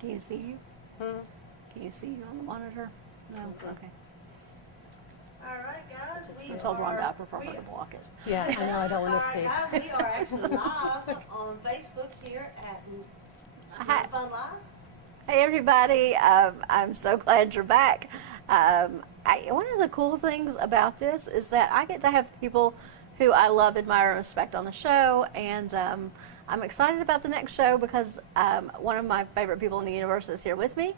Can you see you? Can you see you on the monitor? No? Okay. All right, guys. I told Rhonda I prefer her to block it. Yeah, I know, I don't All want to right, see. guys, we are actually live on Facebook here at Hi. Fun Live. Hey everybody, I'm so glad you're back. One of the cool things about this is that I get to have people who I love, admire, and respect on the show, and I'm excited about the next show because one of my favorite people in the universe is here with me,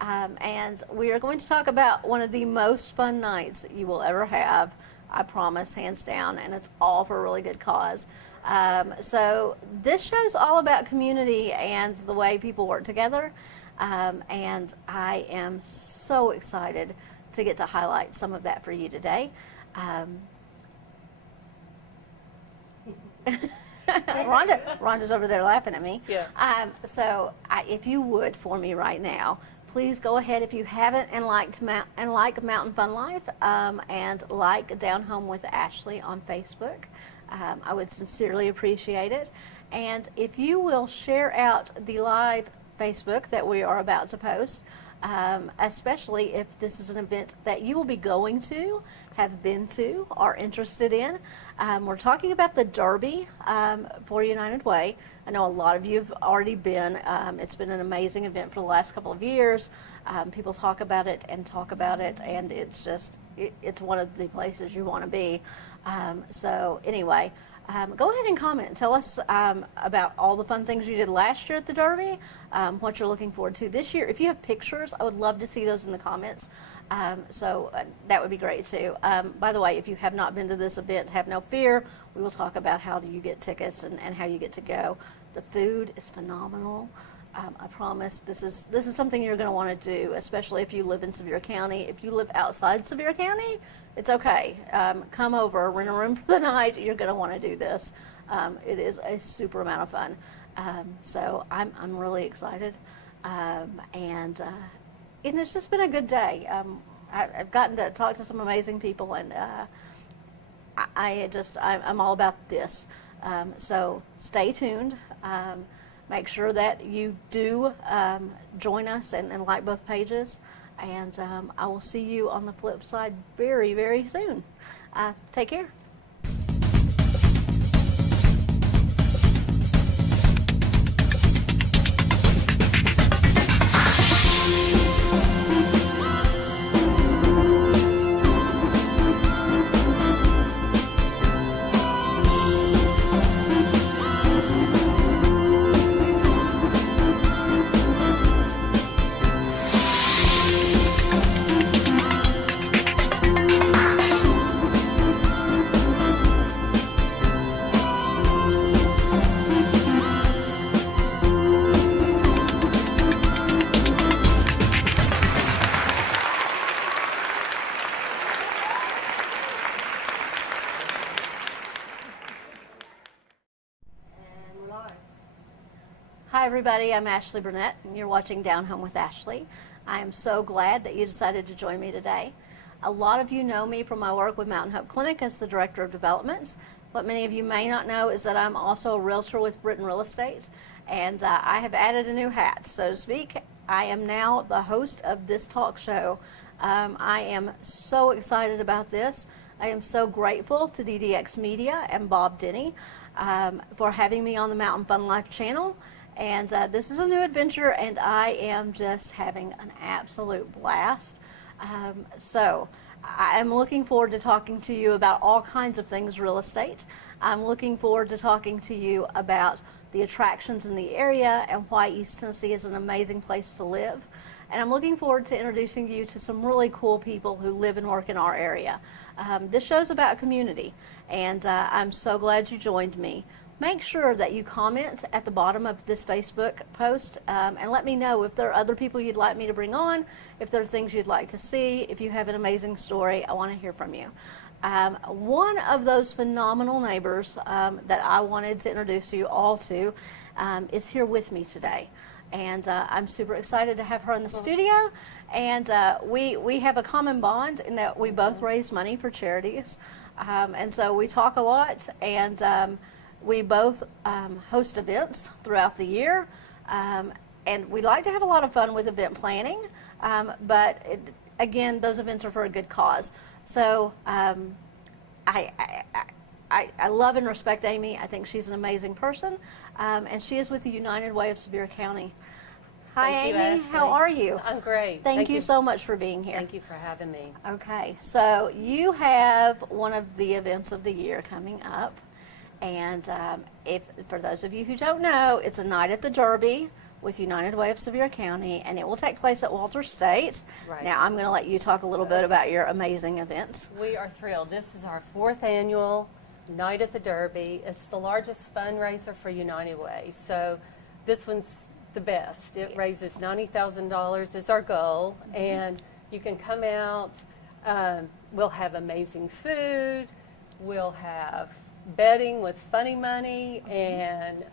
and we are going to talk about one of the most fun nights that you will ever have. I promise, hands down, and it's all for a really good cause. So this show's all about community and the way people work together. And I am so excited to get to highlight some of that for you today. Rhonda's over there laughing at me. Yeah. If you would for me right now, please go ahead if you haven't and like Mountain Fun Life and like Down Home with Ashley on Facebook. I would sincerely appreciate it. And if you will share out the live Facebook that we are about to post, especially if this is an event that you will be going to, have been to, are interested in. We're talking about the Derby for United Way. I know a lot of you have already been. It's been an amazing event for the last couple of years. People talk about it, and it's just, it's one of the places you want to be. So anyway, go ahead and comment. Tell us about all the fun things you did last year at the Derby, what you're looking forward to this year. If you have pictures, I would love to see those in the comments. That would be great too. By the way, if you have not been to this event, have no fear. We will talk about how do you get tickets and how you get to go. The food is phenomenal. I promise this is something you're going to want to do, especially if you live in Sevier County. If you live outside Sevier County, it's okay. Come over, rent a room for the night. You're going to want to do this. It is a super amount of fun. So I'm really excited, and it's just been a good day. I've gotten to talk to some amazing people, and I'm all about this. So stay tuned. Make sure that you do join us and like both pages. And I will see you on the flip side very, very soon. Take care. And we're live. Hi everybody, I'm Ashley Burnett, and you're watching Down Home with Ashley. I am so glad that you decided to join me today. A lot of you know me from my work with Mountain Hope Clinic as the Director of Development. What many of you may not know is that I'm also a realtor with Britton Real Estate, and I have added a new hat, so to speak. I am now the host of this talk show. I am so excited about this. I am so grateful to DDX Media and Bob Denny for having me on the Mountain Fun Life channel. And this is a new adventure, and I am just having an absolute blast. So I'm looking forward to talking to you about all kinds of things real estate. I'm looking forward to talking to you about the attractions in the area and why East Tennessee is an amazing place to live. And I'm looking forward to introducing you to some really cool people who live and work in our area. This show's about community, and I'm so glad you joined me. Make sure that you comment at the bottom of this Facebook post and let me know if there are other people you'd like me to bring on, if there are things you'd like to see, if you have an amazing story. I want to hear from you. One of those phenomenal neighbors that I wanted to introduce you all to is here with me today. And I'm super excited to have her in the studio. And we have a common bond in that we both raise money for charities. And so we talk a lot, and we both host events throughout the year. and we like to have a lot of fun with event planning, but again, those events are for a good cause. So I love and respect Amy. I think she's an amazing person, and she is with the United Way of Sevier County. Hi, Thank you, Amy. Ashley. How are you? I'm great. Thank you so much for being here. Thank you for having me. Okay, so you have one of the events of the year coming up, and if for those of you who don't know, it's a night at the Derby with United Way of Sevier County, and it will take place at Walters State. Right. Now, I'm going to let you talk a little bit about your amazing events. We are thrilled. This is our 4th annual Night at the Derby. It's the largest fundraiser for United Way. So this one's the best. It raises $90,000 is our goal, and you can come out. We'll have amazing food. We'll have betting with funny money, and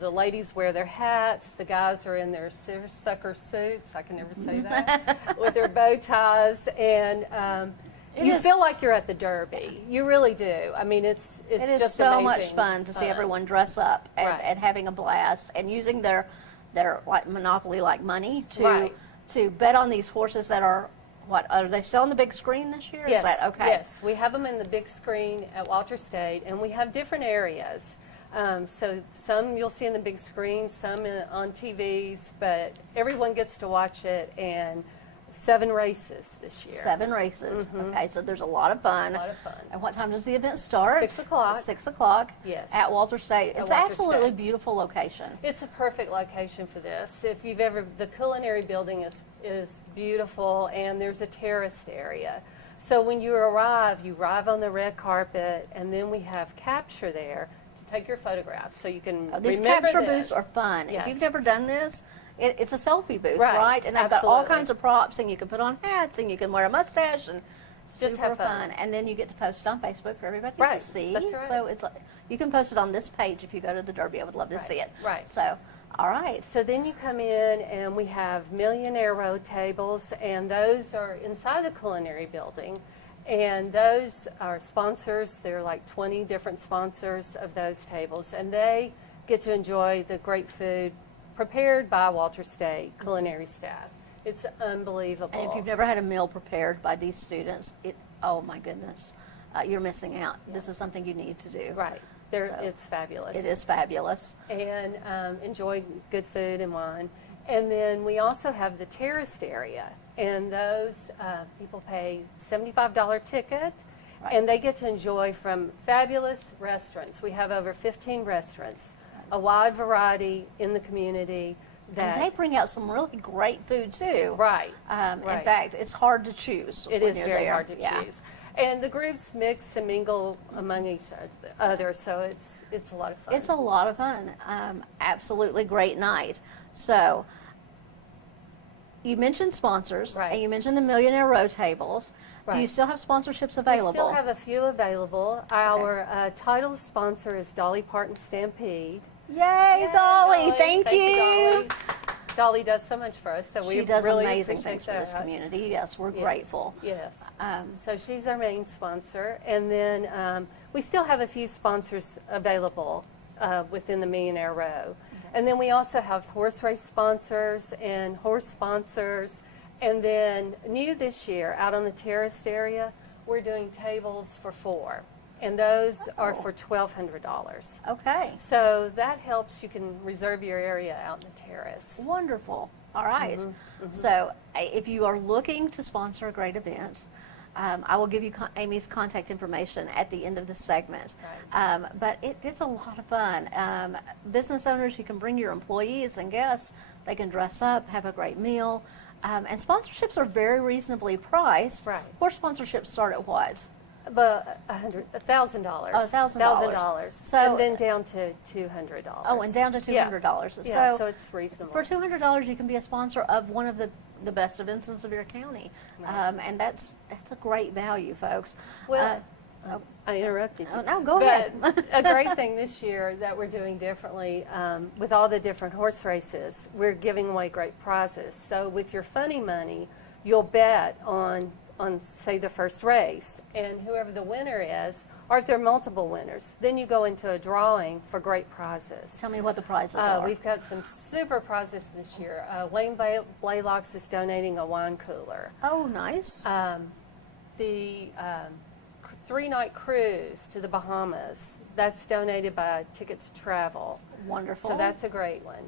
the ladies wear their hats. The guys are in their sucker suits. I can never say that. With their bow ties, and you feel like you're at the Derby. You really do. I mean, it's It is just so amazing much fun to see everyone dress up and, Right. and having a blast and using their like Monopoly like money to Right. to bet on these horses that are are they still on the big screen this year? Yes, Is that okay? yes. We have them in the big screen at Walter State, and we have different areas. So some you'll see in the big screen, some on TVs, but everyone gets to watch it, and 7 races this year. 7 races. Okay, so there's a lot of fun. A lot of fun. And what time does the event start? 6 o'clock. 6 o'clock. Yes. At Walter State. It's Walter absolutely State. beautiful location. It's a perfect location for this. If you've ever, the culinary building is beautiful, and there's a terraced area. So when you arrive on the red carpet, and then we have capture there to take your photographs, so you can These remember capture this. booths are fun. If Yes. you've never done this, it's a selfie booth, Right, right? And they've got all absolutely. kinds of props, and you can put on hats, and you can wear a mustache, and super have fun. And then you get to post it on Facebook for everybody Right, to see. that's right. So you can post it on this page if you go to the Derby. I would love to Right, see it. right. So, all right. So then you come in, and we have millionaire row tables, and those are inside the culinary building. And those are sponsors. There are like 20 different sponsors of those tables, and they get to enjoy the great food prepared by Walter State culinary staff. It's unbelievable. And if you've never had a meal prepared by these students, oh my goodness, you're missing out. This is something you need to do. Right. So, It's fabulous. It is fabulous. And enjoy good food and wine. And then we also have the terraced area, and those people pay $75 ticket, Right. and they get to enjoy from fabulous restaurants. We have over 15 restaurants, a wide variety in the community. And they bring out some really great food too. Right. In right. fact, it's hard to choose. It when is you're very there. hard to Yeah. choose. And the groups mix and mingle among each other, so it's a lot of fun. It's a lot of fun. Absolutely great night. So, you mentioned sponsors, Right. and you mentioned the Millionaire Row tables. Do you Right. still have sponsorships available? We still have a few available. Our title sponsor is Dolly Parton Stampede. Yay, Dolly! Thank Thank you. Dolly. Dolly does so much for us, so we She does really amazing appreciate things for this that. community. Yes, we're Yes, grateful. Yes. Um, So she's our main sponsor, and then we still have a few sponsors available within the Millionaire Row. And then we also have horse race sponsors and horse sponsors. And then new this year, out on the terrace area, we're doing tables for 4. And those are for $1,200. Okay, So that helps. You can reserve your area out in the terrace. wonderful. All right. Mm-hmm, So, if you are looking to sponsor a great event, I will give you Amy's contact information at the end of the segment. But it's a lot of fun. Business owners, you can bring your employees and guests. They can dress up, have a great meal. And sponsorships are very reasonably priced. Right. Horse sponsorships start at what? But $1,000. Oh, $1,000. So- and then down to $200. Oh, and down to $200. Yeah, so it's reasonable. For $200, you can be a sponsor of one of the best events in Sevier County. Right. And that's a great value, folks. Well, I interrupted you. Oh, no, go But ahead. a great thing this year that we're doing differently with all the different horse races, we're giving away great prizes. So with your funny money, you'll bet on on, say, the first race, and whoever the winner is, or if there are multiple winners, then you go into a drawing for great prizes. Tell me what the prizes are. We've got some super prizes this year. Wayne Blaylocks is donating a wine cooler. Oh, nice. The 3-night cruise to the Bahamas, that's donated by Ticket to Travel. Wonderful. So that's a great one.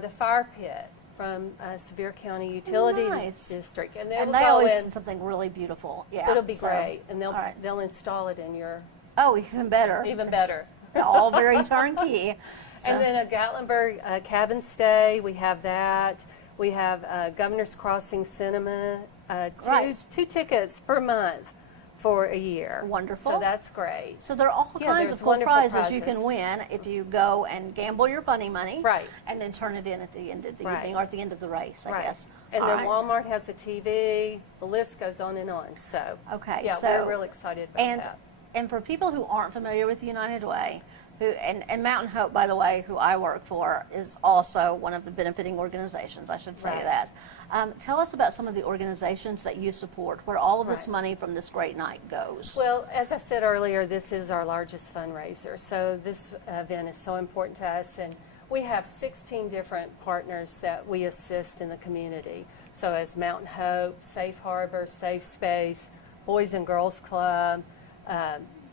The fire pit from Sevier County Utility Nice. District. And and it'll they go always in, send something really beautiful. Yeah, it'll be so- great. And all right. they'll install it in your, Oh, even better. even better. All very turnkey. So- And then a Gatlinburg cabin stay, we have that. We have Governor's Crossing Cinema, Right. two tickets per month for a year. Wonderful. So that's great. So there are all Yeah, kinds there's of cool wonderful prizes you prizes. can win if you go and gamble your funny money. Right. And then turn it in at the end of the Right. evening or at the end of the race, I Right. guess. And All then right. Walmart has a TV. The list goes on and on. So Okay, yeah, so- we're real excited about And that. and for people who aren't familiar with the United Way, who and Mountain Hope, by the way, who I work for, is also one of the benefiting organizations. I should say Right. that. Tell us about some of the organizations that you support, where all of this Right. money from this great night goes. Well, as I said earlier, this is our largest fundraiser. So this event is so important to us. And we have 16 different partners that we assist in the community. So as Mountain Hope, Safe Harbor, Safe Space, Boys and Girls Club,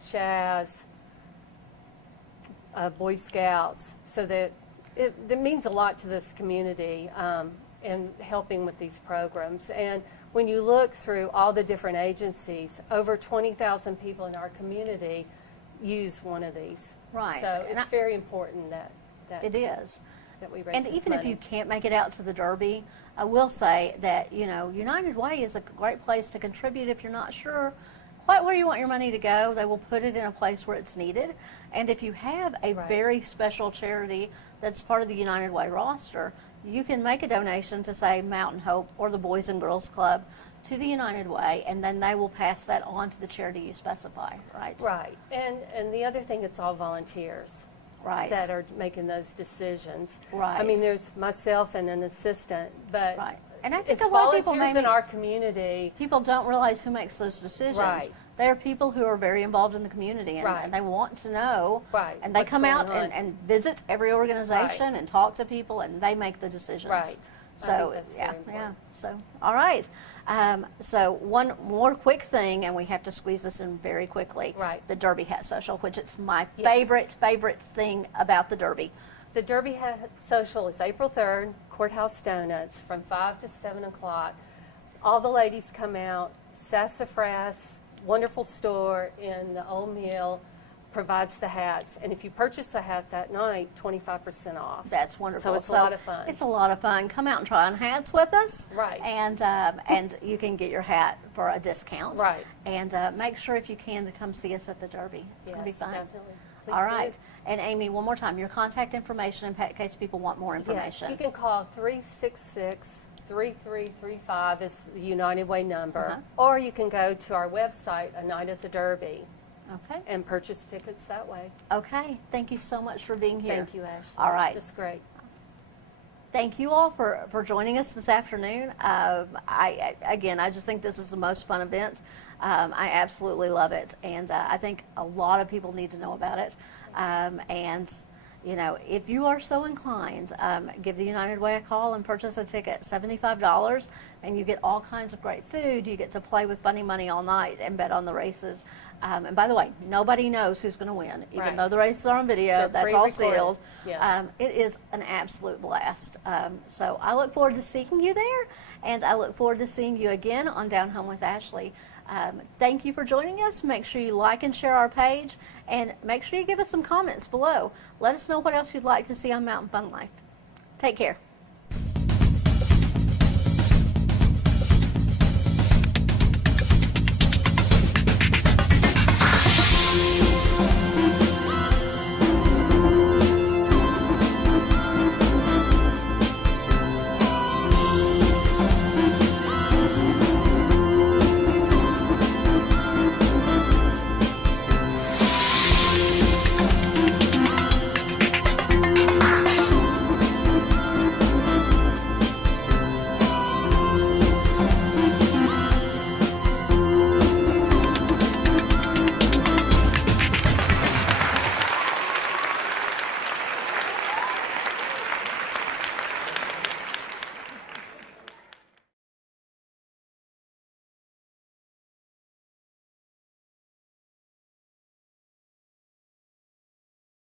Shaz, Boy Scouts. So that it means a lot to this community in helping with these programs. And when you look through all the different agencies, over 20,000 people in our community use one of these. Right. So And it's I- very important that It is. that we raise And this even if money. you can't make it out to the Derby, I will say that, United Way is a great place to contribute if you're not sure quite where you want your money to go. They will put it in a place where it's needed. And if you have a Right. very special charity that's part of the United Way roster, you can make a donation to, say, Mountain Hope or the Boys and Girls Club to the United Way, and then they will pass that on to the charity you specify, right? Right. And the other thing, it's all volunteers Right. that are making those decisions. I Right. mean, there's myself and an assistant, but Right. And I think it's a lot of people volunteers in maybe- our community. People don't realize who makes those decisions. Right. They are people who are very involved in the community, and, Right. and they want to know. Right. And they What's come going out on. and visit every organization and talk to people, and they make the decisions. Right. I So think that's yeah, very important. yeah. So all right. So one more quick thing, and we have to squeeze this in very quickly. Right. The Derby Hat Social, which it's my Yes. favorite thing about the Derby. The Derby Hat Social is April 3rd, Courthouse Donuts, from 5 to 7 o'clock. All the ladies come out. Sassafras, wonderful store in the Old Mill, provides the hats. And if you purchase a hat that night, 25% off. That's wonderful. So it's a lot of fun. It's a lot of fun. Come out and try on hats with us. Right. And you can get your hat for a discount. Right. And make sure if you can to come see us at the Derby. It's going to be Yes, fun. definitely. Please All do. right. And Amy, one more time, your contact information in case people want more information. Yes, you can call 366-3335 is the United Way number, Uh-huh. or you can go to our website, A Night at the Derby, Okay. and purchase tickets that way. Okay. Thank you so much for being here. Thank you, Ashley. All right. That's great. Thank you all for joining us this afternoon. I just think this is the most fun event. I absolutely love it, and I think a lot of people need to know about it. And if you are so inclined, give the United Way a call and purchase a ticket, $75, and you get all kinds of great food. You get to play with funny money all night and bet on the races. And by the way, nobody knows who's going to win, even Right. though the races are on video. They're That's all pre-recorded. sealed. Yes. It is an absolute blast. So I look forward to seeing you there, and I look forward to seeing you again on Down Home with Ashley. Thank you for joining us. Make sure you like and share our page, and make sure you give us some comments below. Let us know what else you'd like to see on Mountain Fun Life. Take care.